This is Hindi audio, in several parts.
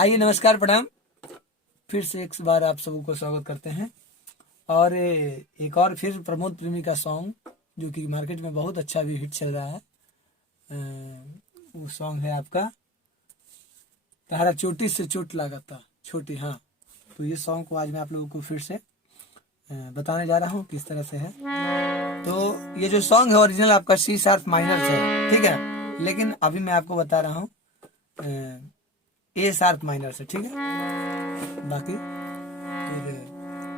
आइए नमस्कार प्रणाम। फिर से एक बार आप सबको स्वागत करते हैं। और एक और फिर प्रमोद प्रेमी का सॉन्ग जो कि मार्केट में बहुत अच्छा भी हिट चल रहा है। वो सॉन्ग है आपका तारा चोटी से चोट लागता छोटी। हाँ, तो ये सॉन्ग को आज मैं आप लोगों को फिर से बताने जा रहा हूँ किस तरह से है। तो ये जो सॉन्ग है ओरिजिनल आपका सी शार्प माइनर से है, ठीक है, लेकिन अभी मैं आपको बता रहा हूँ ए शार्प माइनर से, ठीक है। बाकी फिर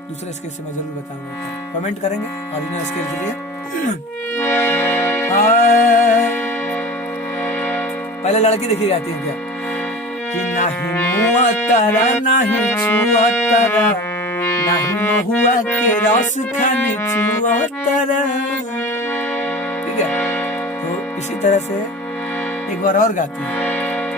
दूसरे स्केल से मैं जरूर बताऊंगा, कमेंट करेंगे ओरिजिनल स्केल के लिए। पहले लड़की देखी जाती है क्या कि नाही मुआ तारा नाही छुआ तारा नाही महुआ के रस खाने छुआ तारा, ठीक है। तो इसी तरह से एक बार और गाती है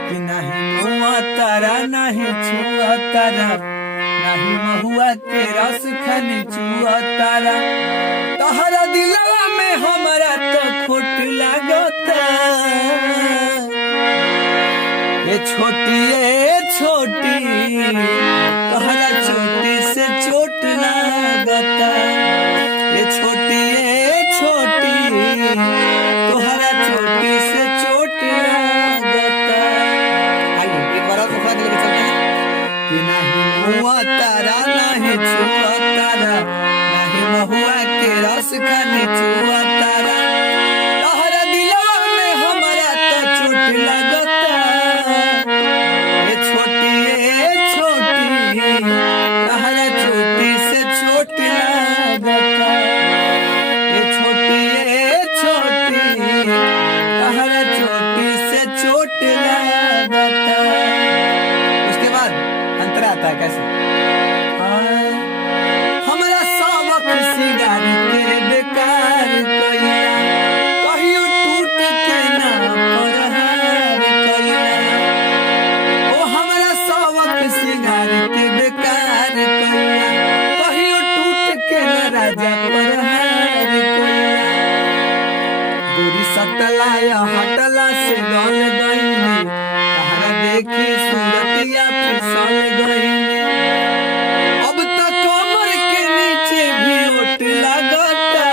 कि नाही मुआ तारा नाही छुआ तारा नाही महुआ के रस खाने छुआ तारा, तहरा दिलवा में हमारा तो खोट लागता। ये छोटी तहरा चोटी से चोट लागता। ये छोटी तोहरा चोटी से चोट लागता। आइए एक बार और सुखा के लेके चलते हैं कि नहीं हुआ तारा नहीं छुआ तारा नहीं महुआ के रस खाने छुआ तारा, तहरा दिलवा में हमारा तो चोट लागता। ये छोटी तहरा चोटी से चोट लागता। ये छोटी तहरा चोटी से चोट लागता। उसके बाद अंतरा आता है कैसे, हमारा सावक सिंगार के बेकार कइला कहियो टूट के ना परहार कइला। ओ हमारा सावक सिंगार के बेकार कइला कहियो टूट के ना राजा परहार कइला। गोरी सटला या हटला से गल गइली तहरा देखी सूरतिया फिसल गइली। अब तो कमर के नीचे भी ओट लगता।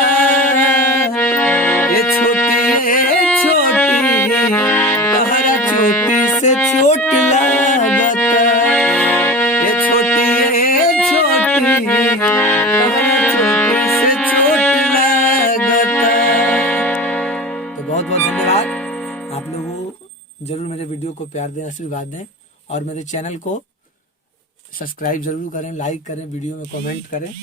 ये छोटी तहरा चोटी से चोट लगता। ये छोटी तहरा चोटी से चोट लगता। तो बहुत बहुत धन्यवाद। आप लोगों जरूर मेरे वीडियो को प्यार दें, आशीर्वाद दें और मेरे चैनल को सब्सक्राइब जरूर करें, लाइक करें, वीडियो में कमेंट करें।